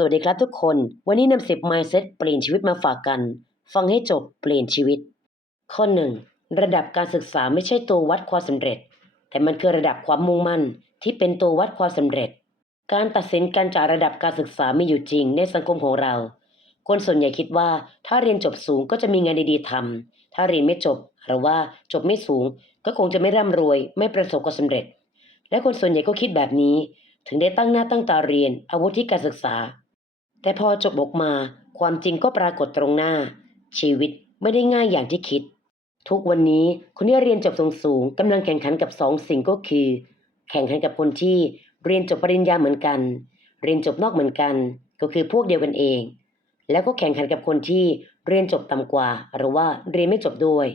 สวัสดีครับทุกคน วันนี้นำสิบ mindset เปลี่ยนชีวิตมาฝากกัน ฟังให้จบเปลี่ยนชีวิต ข้อหนึ่งระดับการศึกษาไม่ใช่ตัววัดความสำเร็จ แต่มันคือระดับความมุ่งมั่นที่เป็นตัววัดความสำเร็จ การตัดสินกันจากระดับการศึกษามีอยู่จริงในสังคมของเรา คนส่วนใหญ่คิดว่าถ้าเรียนจบสูงก็จะมีงานดีๆทำถ้าเรียนไม่จบหรือว่าจบไม่สูง ก็คงจะไม่ร่ำรวย ไม่ประสบความสำเร็จ และคนส่วนใหญ่ก็คิดแบบนี้ ถึงได้ตั้งหน้าตั้งตาเรียนอาวุธที่การศึกษา แต่พอจบออกมาความจริงก็ปรากฏตรงหน้า ชีวิตไม่ได้ง่ายอย่างที่คิด ทุกวันนี้คนที่เรียนจบสูงๆกำลังแข่งขันกับสองสิ่งก็คือ แข่งขันกับคนที่เรียนจบปริญญาเหมือนกัน เรียนจบนอกเหมือนกัน ก็คือพวกเดียวกันเอง แล้วก็แข่งขันกับคนที่เรียนจบต่ำกว่า หรือว่าเรียนไม่จบด้วย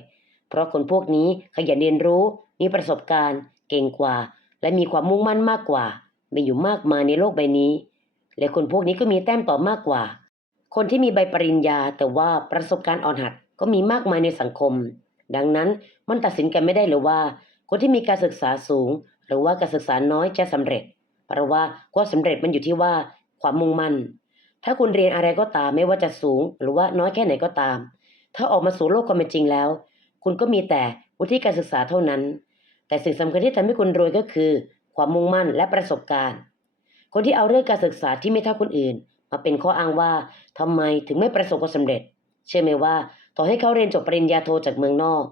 เพราะคนพวกนี้ขยันเรียนรู้มีประสบการณ์ เก่งกว่า และมีความมุ่งมั่นมากกว่ามีอยู่มากมายในโลกใบนี้ และคนพวกนี้ก็มีแต้มต่อมากกว่า คนที่มีใบปริญญาแต่ว่าประสบการณ์อ่อนหัดก็มีมากมายในสังคม ดังนั้นมันตัดสินกันไม่ได้เลยว่า คนที่มีการศึกษาสูง หรือว่าการศึกษาน้อยจะสำเร็จ เพราะว่าความสำเร็จมันอยู่ที่ว่าความมุ่งมั่น ถ้าคุณเรียนอะไรก็ตามไม่ว่าจะสูง หรือว่าน้อยแค่ไหนก็ตาม ถ้าออกมาสู่โลกความเป็นจริงแล้ว คุณก็มีแต่วุฒิการศึกษาเท่านั้น แต่สิ่งสำคัญที่ทำให้คุณรวยก็คือ ความมุ่งมั่นและประสบการณ์ คนที่เอาเรื่องการศึกษาที่ไม่เท่าคนอื่น มาเป็นข้ออ้างว่าทำไมถึงไม่ประสบความสำเร็จ เชื่อไหมว่าต่อให้เขาเรียนจบปริญญาโทจากเมืองนอก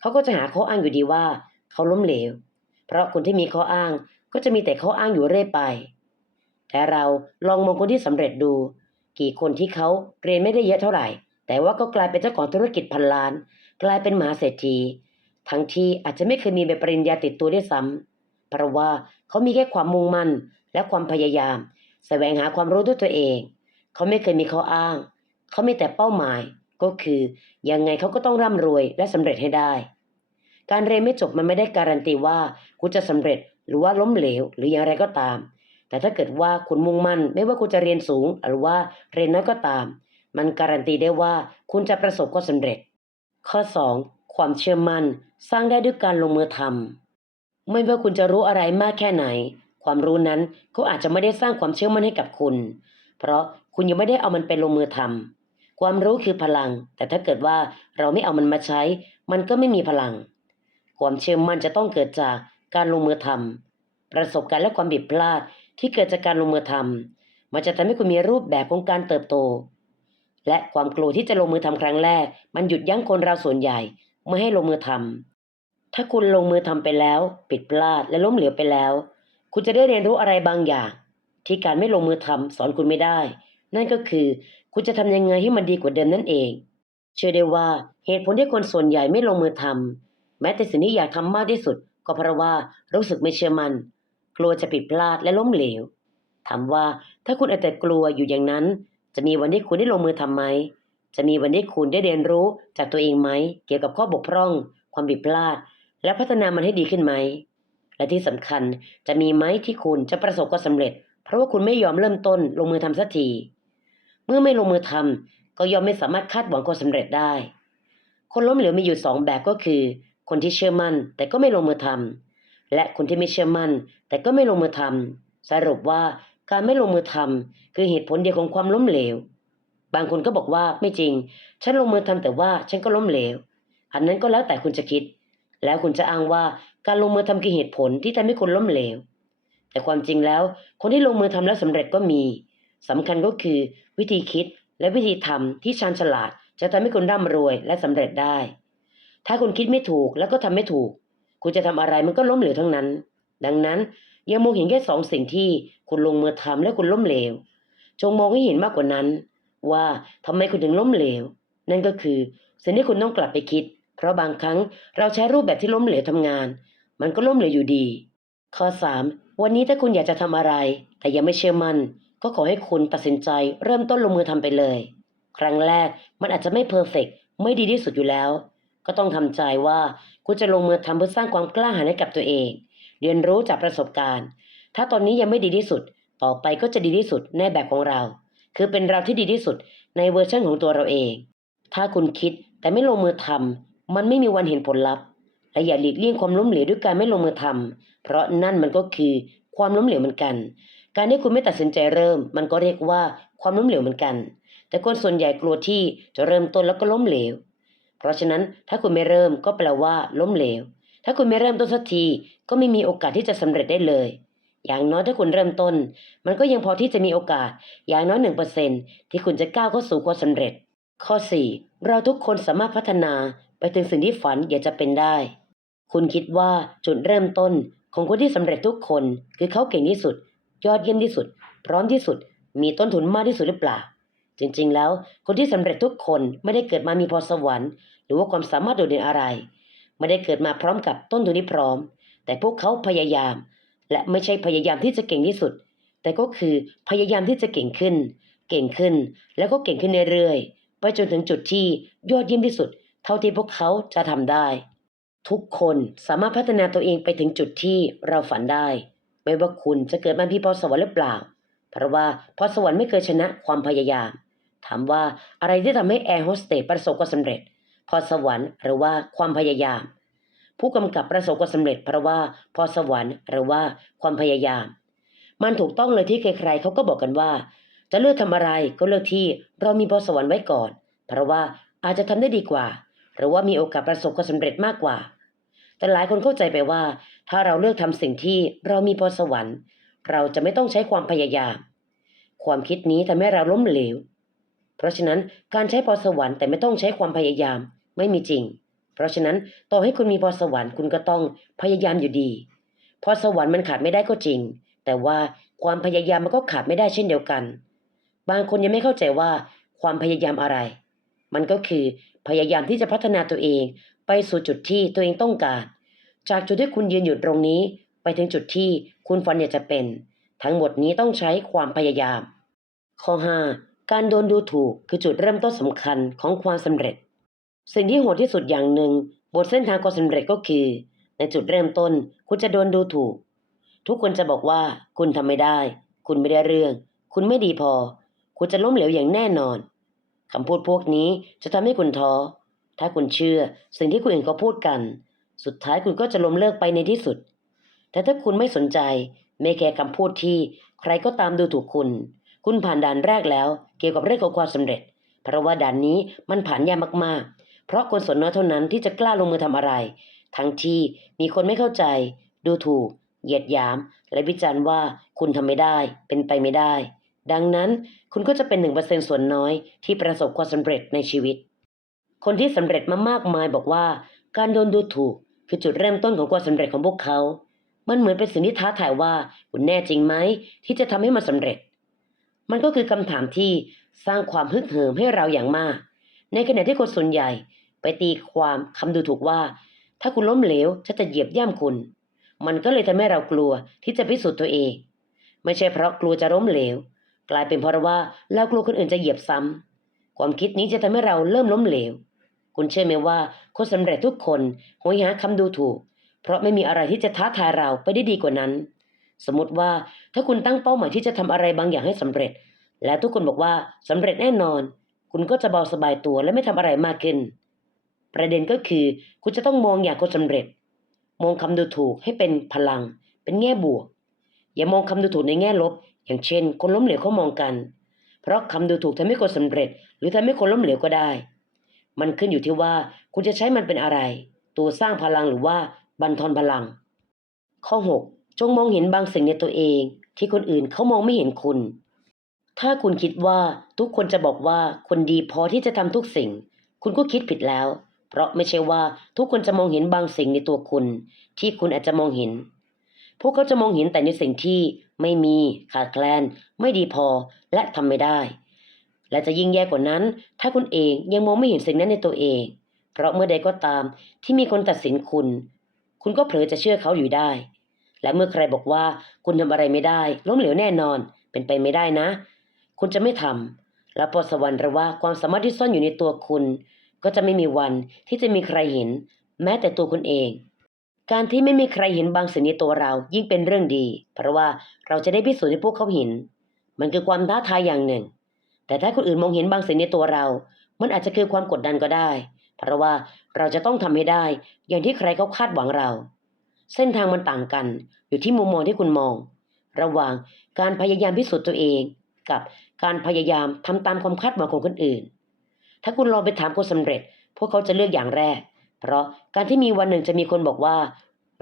เขาก็จะหาข้ออ้างอยู่ดีว่า เขาล้มเหลว เพราะคนที่มีข้ออ้างก็จะมีแต่ข้ออ้างอยู่เรื่อยไป แต่เราลองมองคนที่สำเร็จดู กี่คนที่เขาเรียนไม่ได้เยอะเท่าไหร่ แต่ว่าก็กลายเป็นเจ้าของธุรกิจพันล้าน กลายเป็นมหาเศรษฐี ทั้งที่อาจจะไม่เคยมีใบปริญญาติดตัวด้วยซ้ำเพราะว่าเขามีแค่ความมุ่งมั่น และความพยายาม แสวงหาความรู้ด้วยตัวเอง เขาไม่เคยมีข้ออ้าง เขามีแต่เป้าหมายก็คือยังไงเขาก็ต้องร่ำรวยและสำเร็จให้ได้ การเรียนไม่จบมันไม่ได้การันตีว่าคุณจะสำเร็จหรือว่าล้มเหลวหรืออย่างไรก็ตาม แต่ถ้าเกิดว่าคุณมุ่งมั่น ไม่ว่าคุณจะเรียนสูง หรือว่าเรียนน้อยก็ตาม มันการันตีได้ว่าคุณจะประสบความสำเร็จ ข้อ 2. ความเชื่อมั่น สร้างได้ด้วยการลงมือทำไม่ว่าคุณจะรู้อะไรมากแค่ไหน ความรู้นั้นก็อาจจะไม่ได้สร้างความเชื่อมั่นให้กับคุณ เพราะคุณยังไม่ได้เอามันไปลงมือทำความรู้คือพลัง แต่ถ้าเกิดว่าเราไม่เอามันมาใช้ มันก็ไม่มีพลัง ความเชื่อมั่นจะต้องเกิดจากการลงมือทำประสบการณ์และความผิดพลาดที่เกิดจากการลงมือทำมันจะทำให้คุณมีรูปแบบของการเติบโต และความกลัวที่จะลงมือทำครั้งแรก มันหยุดยั้งคนเราส่วนใหญ่ไม่ให้ลงมือทำถ้าคุณลงมือทำไปแล้ว ผิดพลาดและล้มเหลวไปแล้ว คุณจะได้เรียนรู้อะไรบางอย่าง ที่การไม่ลงมือทำสอนคุณไม่ได้ นั่นก็คือ คุณจะทำยังไงให้มันดีกว่าเดิมนั่นเอง เชื่อได้ว่าเหตุผลที่คนส่วนใหญ่ไม่ลงมือทำแม้แต่สิ่งที่อยากทำมากที่สุด ก็เพราะว่ารู้สึกไม่เชื่อมัน่นกลัวจะผิดพลาดและล้มเหลว ถามว่าถ้าคุณเอาแต่กลัวอยู่อย่างนั้น จะมีวันที่คุณได้ลงมือทำไหมจะมีวันที่คุณได้เรียนรู้จากตัวเองไหม เกี่ยวกับข้อบกพร่อง ความผิดพลาด และพัฒนามันให้ดีขึ้นไหม และที่สำคัญจะมีไหมที่คุณจะประสบความสำเร็จ เพราะว่าคุณไม่ยอมเริ่มต้นลงมือทำสักที เมื่อไม่ลงมือทำก็ย่อมไม่สามารถคาดหวังความสำเร็จได้ คนล้มเหลวมีอยู่สองแบบก็คือ คนที่เชื่อมั่นแต่ก็ไม่ลงมือทำและคนที่ไม่เชื่อมั่น แต่ก็ไม่ลงมือทำสรุปว่าการไม่ลงมือทำคือเหตุผลเดียวของความล้มเหลว บางคนก็บอกว่าไม่จริง ฉันลงมือทำแต่ว่าฉันก็ล้มเหลว อันนั้นก็แล้วแต่คุณจะคิด แล้วคุณจะอ้างว่าการลงมือทำคือเหตุผลที่ทำให้คุณล้มเหลว แต่ความจริงแล้ว คนที่ลงมือทำแล้วสำเร็จก็มีสำคัญก็คือวิธีคิดและวิธีทำที่ชาญฉลาด จะทำให้คุณร่ำรวยและสำเร็จได้ ถ้าคุณคิดไม่ถูกแล้วก็ทำไม่ถูก คุณจะทำอะไรมันก็ล้มเหลวทั้งนั้น ดังนั้นอย่ามองเห็นแค่สองสิ่งที่คุณลงมือทำและคุณล้มเหลว จงมองให้เห็นมากกว่านั้น ว่าทำไมคุณถึงล้มเหลว นั่นก็คือสิ่งที่คุณต้องกลับไปคิด เพราะบางครั้งเราใช้รูปแบบที่ล้มเหลวทำงาน มันก็ล้มเหลวอยู่ดี ข้อ 3. วันนี้ถ้าคุณอยากจะทำอะไร แต่ยังไม่เชื่อมัน่น ก็ขอให้คุณตัดสินใจเริ่มต้นลงมือทำไปเลย ครั้งแรกมันอาจจะไม่เพอร์เฟกไม่ดีที่สุดอยู่แล้ว ก็ต้องทำใจว่าคุณจะลงมือทำเพื่อสร้างความกล้าหาญให้กับตัวเอง เรียนรู้จากประสบการณ์ ถ้าตอนนี้ยังไม่ดีที่สุด ต่อไปก็จะดีที่สุดในแบบของเรา คือเป็นเราที่ดีที่สุดในเวอร์ชันของตัวเราเอง ถ้าคุณคิดแต่ไม่ลงมือทำ มันไม่มีวันเห็นผลลัพธ์ และอย่าหลีกเลี่ยงความล้มเหลวด้วยการไม่ลงมือทำเพราะนั่นมันก็คือความล้มเหลวเหมือนกัน การที่คุณไม่ตัดสินใจเริ่ม มันก็เรียกว่าความล้มเหลวเหมือนกัน แต่คนส่วนใหญ่กลัวที่จะเริ่มต้นแล้วก็ล้มเหลว เพราะฉะนั้นถ้าคุณไม่เริ่มก็แปลว่าล้มเหลว ถ้าคุณไม่เริ่มต้นสักทีก็ไม่มีโอกาสที่จะสำเร็จได้เลย อย่างน้อยถ้าคุณเริ่มต้น มันก็ยังพอที่จะมีโอกาส อย่างน้อยหนึ่งเปอร์เซ็นที่คุณจะก้าวเข้าสู่ความสำเร็จ ข้อ 4. เราทุกคนสามารถพัฒนา ไปถึงสิ่งที่ฝันอยากจะเป็นได้ คุณคิดว่าจุดเริ่มต้นของคนที่สำเร็จทุกคน คือเขาเก่งที่สุด ยอดเยี่ยมที่สุด พร้อมที่สุด มีต้นทุนมากที่สุดหรือเปล่า จริง ๆ แล้วคนที่สำเร็จทุกคนไม่ได้เกิดมามีพรสวรรค์ หรือว่าความสามารถโดดเด่นอะไร ไม่ได้เกิดมาพร้อมกับต้นทุนที่พร้อม แต่พวกเขาพยายาม และไม่ใช่พยายามที่จะเก่งที่สุด แต่ก็คือพยายามที่จะเก่งขึ้น เก่งขึ้น แล้วก็เก่งขึ้นเรื่อยๆไปจนถึงจุดที่ยอดเยี่ยมที่สุด ท่าที่พวกเขาจะทำได้ ทุกคนสามารถพัฒนาตัวเองไปถึงจุดที่เราฝันได้ ไม่ว่าคุณจะเกิดมาพี่พรสวรรค์หรือเปล่า เพราะว่าพรสวรรค์ไม่เคยชนะความพยายาม ถามว่าอะไรที่ทำให้แอร์โฮสเตสประสบความสำเร็จพรสวรรค์หรือว่าความพยายาม ผู้กำกับประสบความสำเร็จ เพราะว่าพรสวรรค์หรือว่าความพยายาม มันถูกต้องเลยที่ใครๆเขาก็บอกกันว่า จะเลือกทำอะไรก็เลือกที่เรามีพรสวรรค์ไว้ก่อน เพราะว่าอาจจะทำได้ดีกว่า หรือว่ามีโอกาสประสบความสำเร็จมากกว่า แต่หลายคนเข้าใจไปว่า ถ้าเราเลือกทำสิ่งที่เรามีพรสวรรค์ เราจะไม่ต้องใช้ความพยายาม ความคิดนี้ทำให้เราล้มเหลว เพราะฉะนั้นการใช้พรสวรรค์แต่ไม่ต้องใช้ความพยายามไม่มีจริง เพราะฉะนั้นต่อให้คุณมีพรสวรรค์คุณก็ต้องพยายามอยู่ดีพรสวรรค์มันขาดไม่ได้ก็จริง แต่ว่าความพยายามมันก็ขาดไม่ได้เช่นเดียวกัน บางคนยังไม่เข้าใจว่าความพยายามอะไร มันก็คือ พยายามที่จะพัฒนาตัวเอง ไปสู่จุดที่ตัวเองต้องการ จากจุดที่คุณยืนอยู่ตรงนี้ ไปถึงจุดที่คุณฝันอยากจะเป็น ทั้งหมดนี้ต้องใช้ความพยายาม ข้อ 5. การโดนดูถูกคือจุดเริ่มต้นสำคัญของความสำเร็จ สิ่งที่โหดที่สุดอย่างหนึ่งบนเส้นทางความสำเร็จก็คือ ในจุดเริ่มต้นคุณจะโดนดูถูก ทุกคนจะบอกว่าคุณทำไม่ได้ คุณไม่ได้เรื่อง คุณไม่ดีพอ คุณจะล้มเหลวอย่างแน่นอน คำพูดพวกนี้จะทำให้คุณท้อ ถ้าคุณเชื่อสิ่งที่คนอื่นเขาพูดกัน สุดท้ายคุณก็จะล้มเลิกไปในที่สุด แต่ถ้าคุณไม่สนใจ ไม่แคร์คำพูดที่ใครก็ตามดูถูกคุณ คุณผ่านด่านแรกแล้ว เกี่ยวกับเรื่องของความสำเร็จ เพราะว่าด่านนี้มันผ่านยากมากๆ เพราะคนส่วนน้อยเท่านั้นที่จะกล้าลงมือทำอะไร ทั้งที่มีคนไม่เข้าใจ ดูถูก เหยียดหยาม และวิจารณ์ว่าคุณทำไม่ได้ เป็นไปไม่ได้ ดังนั้นคุณก็จะเป็นหนึ่งเปอร์เซ็นส่วนน้อยที่ประสบความสำเร็จในชีวิต คนที่สำเร็จมามากมายบอกว่า การโดนดูถูกคือจุดเริ่มต้นของความสำเร็จของพวกเขา มันเหมือนเป็นสิ่งที่ท้าทายว่าคุณแน่จริงไหมที่จะทำให้มันสำเร็จ มันก็คือคำถามที่สร้างความฮึกเหิมให้เราอย่างมาก ในขณะที่คนส่วนใหญ่ไปตีความคำดูถูกว่า ถ้าคุณล้มเหลวฉันจะเหยียบย่ำคุณ มันก็เลยทำให้เรากลัวที่จะพิสูจน์ตัวเอง ไม่ใช่เพราะกลัวจะล้มเหลว กลายเป็นเพราะว่าเรากลัวคนอื่นจะเหยียบซ้ำความคิดนี้จะทำให้เราเริ่มล้มเหลว คุณเชื่อไหมว่าคนสำเร็จทุกคนโหยหาคำดูถูก เพราะไม่มีอะไรที่จะท้าทายเราไปได้ดีกว่านั้น สมมติว่าถ้าคุณตั้งเป้าหมายที่จะทำอะไรบางอย่างให้สำเร็จ และทุกคนบอกว่าสำเร็จแน่นอน คุณก็จะเบาสบายตัวและไม่ทำอะไรมากขึ้น ประเด็นก็คือคุณจะต้องมองอย่างคนสำเร็จ มองคำดูถูกให้เป็นพลัง เป็นแง่บวก อย่ามองคำดูถูกในแง่ลบ อย่างเช่น คนล้มเหลวเขามองกัน เพราะคำดูถูกทำให้คนสำเร็จ หรือทำให้คนล้มเหลวก็ได้ มันขึ้นอยู่ที่ว่าคุณจะใช้มันเป็นอะไร ตัวสร้างพลังหรือว่าบันทอนพลัง ข้อ 6 จงมองเห็นบางสิ่งในตัวเอง ที่คนอื่นเขามองไม่เห็นคุณ ถ้าคุณคิดว่าทุกคนจะบอกว่าคนดีพอที่จะทำทุกสิ่ง คุณก็คิดผิดแล้ว เพราะไม่ใช่ว่าทุกคนจะมองเห็นบางสิ่งในตัวคุณ ที่คุณอาจจะมองเห็น พวกเขาจะมองเห็นแต่ในสิ่งที่ไม่มีขาดแคลน ไม่ดีพอและทำไม่ได้ และจะยิ่งแย่กว่านั้น ถ้าคุณเองยังมองไม่เห็นสิ่งนั้นในตัวเอง เพราะเมื่อใดก็ตามที่มีคนตัดสินคุณ คุณก็เผลอจะเชื่อเขาอยู่ได้ และเมื่อใครบอกว่าคุณทำอะไรไม่ได้ล้มเหลวแน่นอน เป็นไปไม่ได้นะ คุณจะไม่ทำและพอสวรรค์หรือว่าความสามารถที่ซ่อนอยู่ในตัวคุณ ก็จะไม่มีวันที่จะมีใครเห็น แม้แต่ตัวคุณเอง การที่ไม่มีใครเห็นบางสิ่งในตัวเรายิ่งเป็นเรื่องดี เพราะว่าเราจะได้พิสูจน์ให้พวกเขาเห็น มันคือความท้าทายอย่างหนึ่ง แต่ถ้าคนอื่นมองเห็นบางสิ่งในตัวเรา มันอาจจะคือความกดดันก็ได้ เพราะว่าเราจะต้องทำให้ได้ อย่างที่ใครเขาคาดหวังเรา เส้นทางมันต่างกัน อยู่ที่มุมมองที่คุณมอง ระหว่างการพยายามพิสูจน์ตัวเอง กับการพยายามทำตามความคาดหวังของคนอื่น ถ้าคุณลองไปถามคนสำเร็จ พวกเขาจะเลือกอย่างแรก เพราะการที่มีวันหนึ่งจะมีคนบอกว่า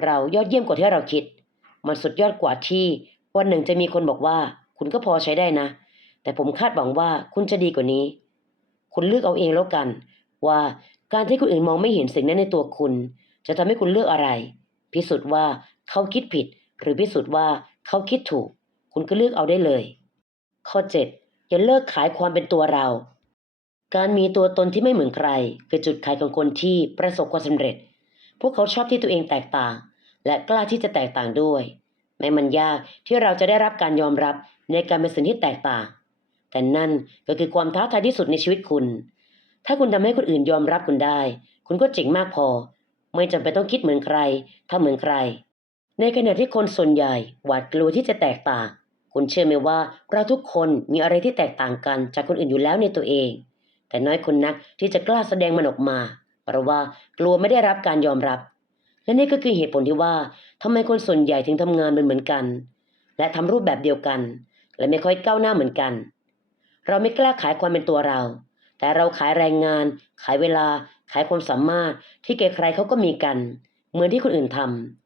เรายอดเยี่ยมกว่าที่เราคิด มันสุดยอดกว่าที่ วันหนึ่งจะมีคนบอกว่า คุณก็พอใช้ได้นะ แต่ผมคาดหวังว่าคุณจะดีกว่านี้ คุณเลือกเอาเองแล้วกัน ว่าการที่คนอื่นมองไม่เห็นสิ่งนั้นในตัวคุณ จะทำให้คุณเลือกอะไร พิสูจน์ว่าเขาคิดผิด หรือพิสูจน์ว่าเขาคิดถูก คุณก็เลือกเอาได้เลย ข้อ 7 อย่าเลิกขายความเป็นตัวเรา การมีตัวตนที่ไม่เหมือนใคร คือจุดขายของคนที่ประสบความสำเร็จ พวกเขาชอบที่ตัวเองแตกต่าง และกล้าที่จะแตกต่างด้วย แม้มันยากที่เราจะได้รับการยอมรับในการเป็นสิ่งที่แตกต่าง แต่นั่นก็คือความท้าทายที่สุดในชีวิตคุณ ถ้าคุณทำให้คนอื่นยอมรับคุณได้ คุณก็เจ๋งมากพอ ไม่จำเป็นต้องคิดเหมือนใครถ้าเหมือนใคร ในขณะที่คนส่วนใหญ่หวาดกลัวที่จะแตกต่าง คุณเชื่อไหมว่าเราทุกคนมีอะไรที่แตกต่างกันจากคนอื่นอยู่แล้วในตัวเอง แต่น้อยคนนักที่จะกล้าแสดงมันออกมา เพราะว่ากลัวไม่ได้รับการยอมรับ และนี่ก็คือเหตุผลที่ว่าทำไมคนส่วนใหญ่ถึงทำงานเหมือนๆกัน และทำรูปแบบเดียวกัน และไม่ค่อยก้าวหน้าเหมือนกัน เราไม่กล้าขายความเป็นตัวเรา แต่เราขายแรงงาน ขายเวลา ขายความสามารถที่ใครๆเขาก็มีกัน เหมือนที่คนอื่นท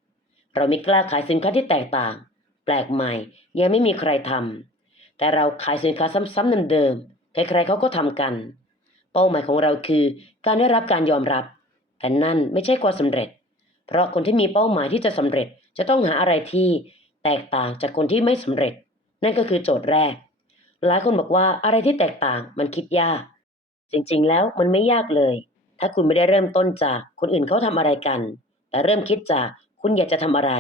ำเราไม่กล้าขายสินค้าที่แตกต่าง แปลกใหม่ ยังไม่มีใครทำแต่เราขายสินค้าซ้ำๆเดิมๆใครๆเขาก็ทำกัน เป้าหมายของเราคือการได้รับการยอมรับ แต่นั่นไม่ใช่ความสำเร็จ เพราะคนที่มีเป้าหมายที่จะสำเร็จจะต้องหาอะไรที่แตกต่างจากคนที่ไม่สำเร็จ นั่นก็คือโจทย์แรก หลายคนบอกว่าอะไรที่แตกต่างมันคิดยาก จริงๆ แล้วมันไม่ยากเลย ถ้าคุณไม่ได้เริ่มต้นจากคนอื่นเขาทำอะไรกัน แต่เริ่มคิดจากคุณอยากจะทำอะไร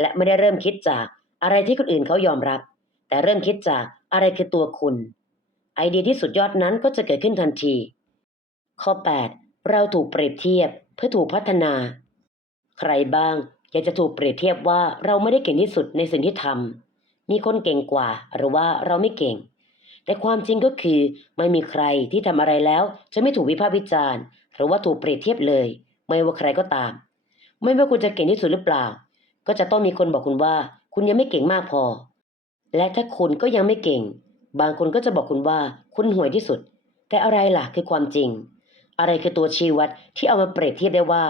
และไม่ได้เริ่มคิดจากอะไรที่คนอื่นเขายอมรับ แต่เริ่มคิดจากอะไรคือตัวคุณ ไอเดียที่สุดยอดนั้นก็จะเกิดขึ้นทันที ข้อ 8 เราถูกเปรียบเทียบเพื่อถูกพัฒนา ใครบ้างอยากจะถูกเปรียบเทียบว่าเราไม่ได้เก่งที่สุดในสิ่งที่ทำมีคนเก่งกว่าหรือว่าเราไม่เก่ง แต่ความจริงก็คือไม่มีใครที่ทำอะไรแล้ว จะไม่ถูกวิพากษ์วิจารณ์ หรือว่าถูกเปรียบเทียบเลย ไม่ว่าใครก็ตาม ไม่ว่าคุณจะเก่งที่สุดหรือเปล่า ก็จะต้องมีคนบอกคุณว่า คุณยังไม่เก่งมากพอ และถ้าคุณก็ยังไม่เก่ง บางคนก็จะบอกคุณว่าคุณห่วยที่สุด แต่อะไรล่ะคือความจริง อะไรคือตัวชี้วัดที่เอามาเปรียบเทียบได้ว่า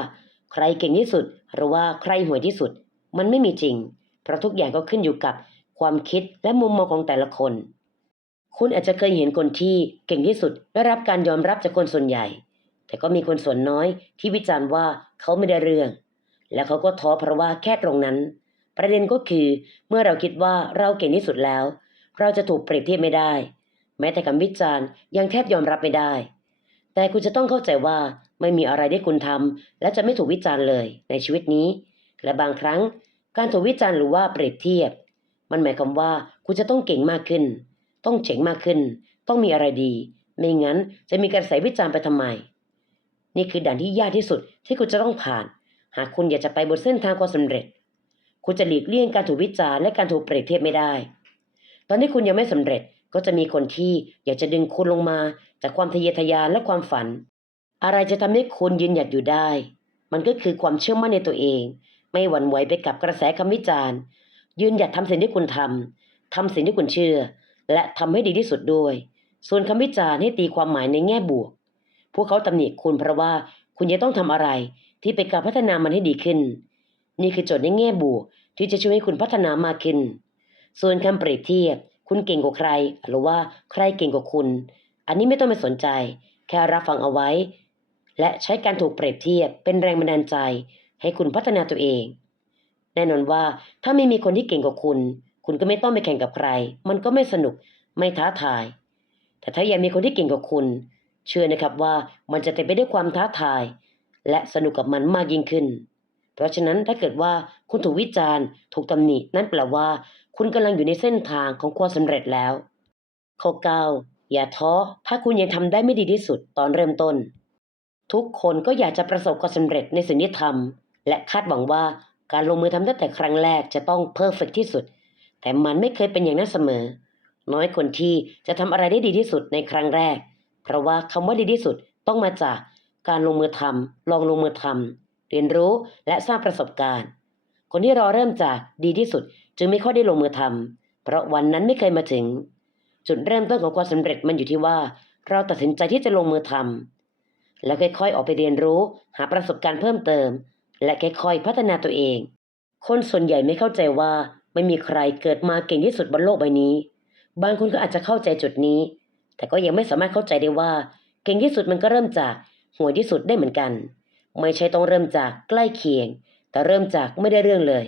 ใครเก่งที่สุด หรือว่าใครห่วยที่สุด มันไม่มีจริง เพราะทุกอย่างก็ขึ้นอยู่กับความคิดและมุมมองของแต่ละคน คุณอาจจะเคยเห็นคนที่เก่งที่สุดได้รับการยอมรับจากคนส่วนใหญ่ แต่ก็มีคนส่วนน้อยที่วิจารณ์ว่าเขาไม่ได้เรื่อง และเขาก็ท้อเพราะว่าแค่ตรงนั้น ประเด็นก็คือเมื่อเราคิดว่าเราเก่งที่สุดแล้ว เราจะถูกเปรียบเทียบไม่ได้ แม้แต่คำวิจารณ์ยังแทบยอมรับไม่ได้ แต่คุณจะต้องเข้าใจว่าไม่มีอะไรที่คุณทำและจะไม่ถูกวิจารณ์เลยในชีวิตนี้ และบางครั้งการถูกวิจารณ์หรือว่าเปรียบเทียบ มันหมายความว่าคุณจะต้องเก่งมากขึ้น ต้องเจ๋งมากขึ้น ต้องมีอะไรดี ไม่งั้นจะมีการใส่วิจารณ์ไปทำไม นี่คือด่านที่ยากที่สุดที่คุณจะต้องผ่าน หากคุณอยากจะไปบนเส้นทางความสำเร็จ คุณจะหลีกเลี่ยงการถูกวิจารณ์และการถูกเปรียบเทียบไม่ได้ อนที่คุณยังไม่สำเร็จก็จะมีคนที่อยากจะดึงคุณลงมา จากความทะเยอทะยานและความฝัน อะไรจะทำให้คุณยืนหยัดอยู่ได้ มันก็คือความเชื่อมั่นในตัวเอง ไม่หวั่นไหวไปกับกระแสคำวิจารณ์ ยืนหยัดทำสิ่งที่คุณทำทำสิ่งที่คุณเชื่อ และทำให้ดีที่สุดด้วย ส่วนคำวิจารณ์ให้ตีความหมายในแง่บวก พวกเขาตำหนิคุณเพราะว่าคุณจะต้องทำอะไร ที่เป็นการพัฒนามันให้ดีขึ้น นี่คือโจทย์ในแง่บวกที่จะช่วยให้คุณพัฒนามากขึ้น ส่วนคำเปรียบเทียบ คุณเก่งกว่าใคร หรือว่าใครเก่งกว่าคุณ อันนี้ไม่ต้องไปสนใจ แค่รับฟังเอาไว้ และใช้การถูกเปรียบเทียบเป็นแรงบันดาลใจ ให้คุณพัฒนาตัวเอง แน่นอนว่าถ้าไม่มีคนที่เก่งกว่าคุณ คุณก็ไม่ต้องไปแข่งกับใคร มันก็ไม่สนุกไม่ท้าทาย แต่ถ้ายังมีคนที่เก่งกว่าคุณ เชื่อนะครับว่ามันจะเต็มไปด้วยความท้าทาย และสนุกกับมันมากยิ่งขึ้น เพราะฉะนั้นถ้าเกิดว่าคุณถูกวิจารณ์ ถูกตำหนินั่นแปลว่า คุณกำลังอยู่ในเส้นทางของความสำเร็จแล้วข้อ9อย่าท้อ ถ้าคุณยังทำได้ไม่ดีที่สุดตอนเริ่มต้น ทุกคนก็อยากจะประสบความสำเร็จในสิ่งที่ทำและคาดหวังว่าการลงมือทำตั้งแต่ครั้งแรกจะต้องเพอร์เฟกที่สุด แต่มันไม่เคยเป็นอย่างนั้นเสมอ น้อยคนที่จะทำอะไรได้ดีที่สุดในครั้งแรก เพราะว่าคำว่าดีที่สุดต้องมาจากการลงมือทำลองลงมือทำเรียนรู้และสร้างประสบการณ์ คนที่รอเริ่มจากดีที่สุด จึงไม่ค่อยได้ลงมือทเพราะวันนั้นไม่เคยมาถึง จุดเริ่มต้นของความสำเร็จมันอยู่ที่ว่า เราตัดสินใจที่จะลงมือทำแล้วค่อยๆ ออกไปเรียนรู้ หาประสบการณ์เพิ่มเติม และค่อยๆพัฒนาตัวเอง คนส่วนใหญ่ไม่เข้าใจว่าไม่มีใครเกิดมาเก่งที่สุดบนโลกใบนี้ บางคนก็อาจจะเข้าใจจุดนี้ แต่ก็ยังไม่สามารถเข้าใจได้ว่า เก่งที่สุดมันก็เริ่มจากห่วยที่สุดได้เหมือนกัน ไม่ใช่ต้องเริ่มจากใกล้เคียง แต่เริ่มจากไม่ได้เรื่องเลย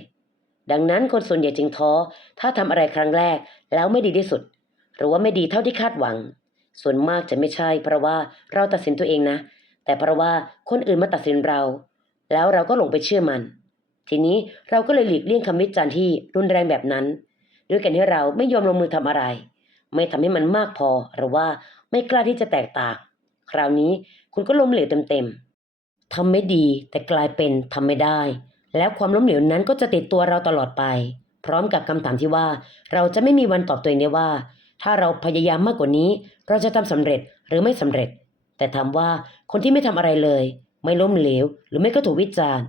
ดังนั้นคนส่วนใหญ่จึงท้อ ถ้าทำอะไรครั้งแรกแล้วไม่ดีที่สุด หรือว่าไม่ดีเท่าที่คาดหวัง ส่วนมากจะไม่ใช่ เพราะว่าเราตัดสินตัวเองนะ แต่เพราะว่าคนอื่นมาตัดสินเรา แล้วเราก็หลงไปเชื่อมัน ทีนี้เราก็เลยหลีกเลี่ยงคำวิจารณ์ที่รุนแรงแบบนั้นด้วยกันที่เราไม่ยอมลงมือทำอะไร ไม่ทำให้มันมากพอหรือว่าไม่กล้าที่จะแตกต่าง คราวนี้คุณก็ล้มเหลวเต็มๆทำไม่ดีแต่กลายเป็นทำไม่ได้ แล้วความล้มเหลวนั้นก็จะติดตัวเราตลอดไป พร้อมกับคำถามที่ว่า เราจะไม่มีวันตอบตัวเองได้ว่า ถ้าเราพยายามมากกว่านี้ เราจะทำสำเร็จหรือไม่สำเร็จ แต่ถามว่าคนที่ไม่ทำอะไรเลย ไม่ล้มเหลว หรือไม่ก็ถูกวิจารณ์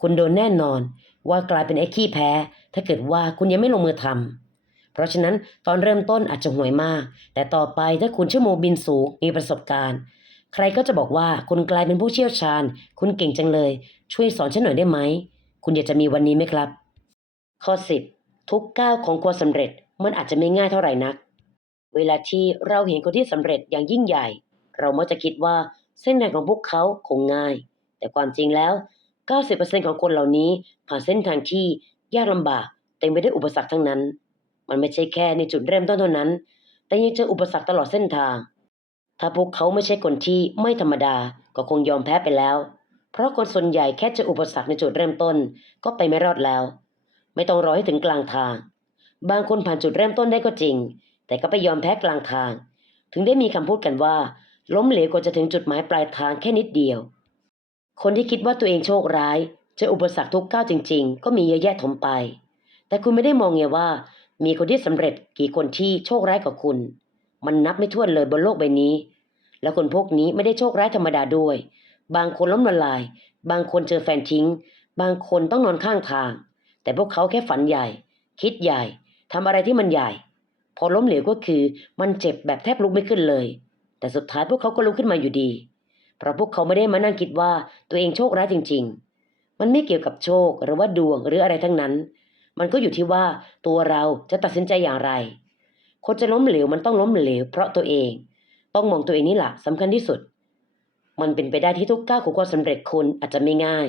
คุณโดนแน่นอนว่ากลายเป็นไอ้ขี้แพ้ ถ้าเกิดว่าคุณยังไม่ลงมือทำเพราะฉะนั้นตอนเริ่มต้นอาจจะห่วยมาก แต่ต่อไปถ้าคุณชั่วโมงบินสูงมีประสบการณ์ ใครก็จะบอกว่าคุณกลายเป็นผู้เชี่ยวชาญ คุณเก่งจังเลย ช่วยสอนฉันหน่อยได้ไหม คุณอยากจะมีวันนี้ไหมครับ ข้อ 10 ทุกก้าวของความสำเร็จมันอาจจะไม่ง่ายเท่าไหร่นัก เวลาที่เราเห็นคนที่สำเร็จอย่างยิ่งใหญ่ เรามักจะคิดว่าเส้นทางของพวกเขาคงง่าย แต่ความจริงแล้ว 90%ของคนเหล่านี้ผ่านเส้นทางที่ยากลำบากเต็มไปด้วยอุปสรรคทั้งนั้น มันไม่ใช่แค่ในจุดเริ่มต้นเท่านั้น แต่ยังเจออุปสรรคตลอดเส้นทาง ถ้าพวกเขาไม่ใช่คนที่ไม่ธรรมดาก็คงยอมแพ้ไปแล้ว เพราะคนส่วนใหญ่แค่จออุปสรรคในจุดเริ่มต้นก็ไปไม่รอดแล้ว ไม่ต้องรอให้ถึงกลางทาง บางคนผ่านจุดเริ่มต้นได้ก็จริง แต่ก็ไปยอมแพ้กลางทาง ถึงได้มีคำพูดกันว่า ล้มเหลวกว่าจะถึงจุดหมายปลายทางแค่นิดเดียว คนที่คิดว่าตัวเองโชคร้ายจออุปสรรคทุกก้าวจริง ๆ ก็มีเยอะแยะถมไป แต่คุณไม่ได้มองไงว่า มีคนที่สำเร็จกี่คนที่โชคร้ายกว่าคุณ มันนับไม่ถ้วนเลยบนโลกใบนี้ แล้วคนพวกนี้ไม่ได้โชคร้ายธรรมดาด้วย บางคนล้มละลาย บางคนเจอแฟนทิ้ง บางคนต้องนอนข้างทาง แต่พวกเขาแค่ฝันใหญ่ คิดใหญ่ทำอะไรที่มันใหญ่ พอล้มเหลวก็คือมันเจ็บแบบแทบลุกไม่ขึ้นเลย แต่สุดท้ายพวกเขาก็ลุกขึ้นมาอยู่ดี เพราะพวกเขาไม่ได้มานั่งคิดว่าตัวเองโชคร้ายจริง ๆ มันไม่เกี่ยวกับโชคหรือว่าดวงหรืออะไรทั้งนั้น มันก็อยู่ที่ว่าตัวเราจะตัดสินใจอย่างไร คนจะล้มเหลวมันต้องล้มเหลวเพราะตัวเอง ต้องมองตัวเองนี่แหละสำคัญที่สุด มันเป็นไปได้ที่ทุกก้าวของความสำเร็จคุณอาจจะไม่ง่าย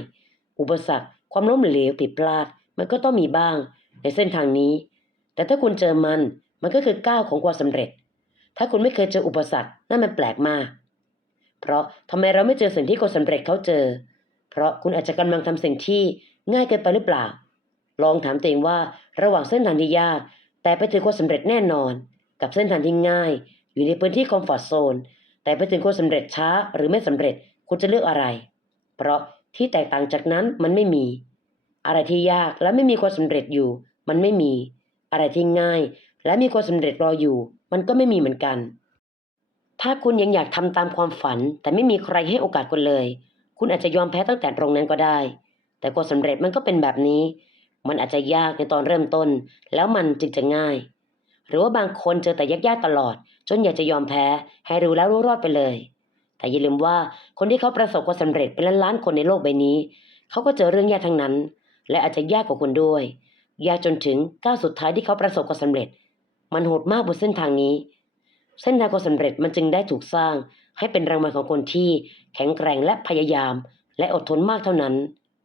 อุปสรรค ความล้มเหลวผิดพลาด มันก็ต้องมีบ้าง ในเส้นทางนี้ แต่ถ้าคุณเจอมัน มันก็คือก้าวของความสำเร็จ ถ้าคุณไม่เคยเจออุปสรรคนั่นมันแปลกมาก เพราะทำไมเราไม่เจอสิ่งที่คนสำเร็จเขาเจอ เพราะคุณอาจจะกำลังทำสิ่งที่ง่ายเกินไปหรือเปล่า ลองถามตัวเองว่าระหว่างเส้นทางที่ยากแต่ไปถึงความสำเร็จแน่นอน กับเส้นทางที่ง่าย อยู่ในพื้นที่คอมฟอร์ทโซน แต่ไปถึงความสำเร็จช้าหรือไม่สำเร็จคุณจะเลือกอะไร เพราะที่แตกต่างจากนั้นมันไม่มี อะไรที่ยากและไม่มีความสำเร็จอยู่ มันไม่มี อะไรที่ง่าย และมีความสำเร็จรออยู่ มันก็ไม่มีเหมือนกัน ถ้าคุณยังอยากทำตามความฝัน แต่ไม่มีใครให้โอกาสคุณเลย คุณอาจจะยอมแพ้ตั้งแต่ตรงนั้นก็ได้ แต่ความสำเร็จมันก็เป็นแบบนี้ มันอาจจะยากในตอนเริ่มต้น แล้วมันจึงจะง่าย หรือว่าบางคนเจอแต่ยากๆตลอด จนอยากจะยอมแพ้ ให้รู้แล้วรู้รอดไปเลย แต่อย่าลืมว่าคนที่เขาประสบความสำเร็จเป็นล้านๆคนในโลกใบนี้ เขาก็เจอเรื่องยากทั้งนั้น และอาจจะยากกว่าคุณด้วยยากจนถึงก้าวสุดท้ายที่เขาประสบความสำเร็จ มันโหดมากบนเส้นทางนี้ เส้นทางความสำเร็จมันจึงได้ถูกสร้าง ให้เป็นรางวัลของคนที่แข็งแกร่งและพยายาม และอดทนมากเท่านั้น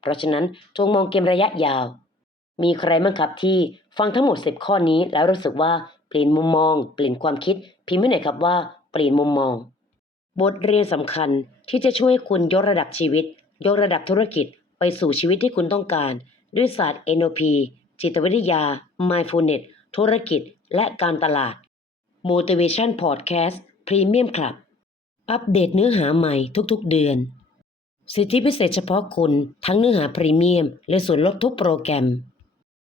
เพราะฉะนั้นจงมองเกมระยะยาว มีใครบ้างครับที่ ฟังทั้งหมด 10 ข้อนี้แล้วรู้สึกว่าเปลี่ยนมุมมอง เปลี่ยนความคิด พิมพ์ไว้หน่อยครับว่าเปลี่ยนมุมมอง บทเรียนสำคัญที่จะช่วยคุณยกระดับชีวิต ยกระดับธุรกิจ ไปสู่ชีวิตที่คุณต้องการ ด้วยศาสตร์ NLP จิตวิทยา Mindfulness ธุรกิจ และการตลาด Motivation Podcast Premium Club อัปเดตเนื้อหาใหม่ทุกๆเดือน สิทธิพิเศษเฉพาะคุณทั้งเนื้อหาพรีเมียม และส่วนลดทุกโปรแกรม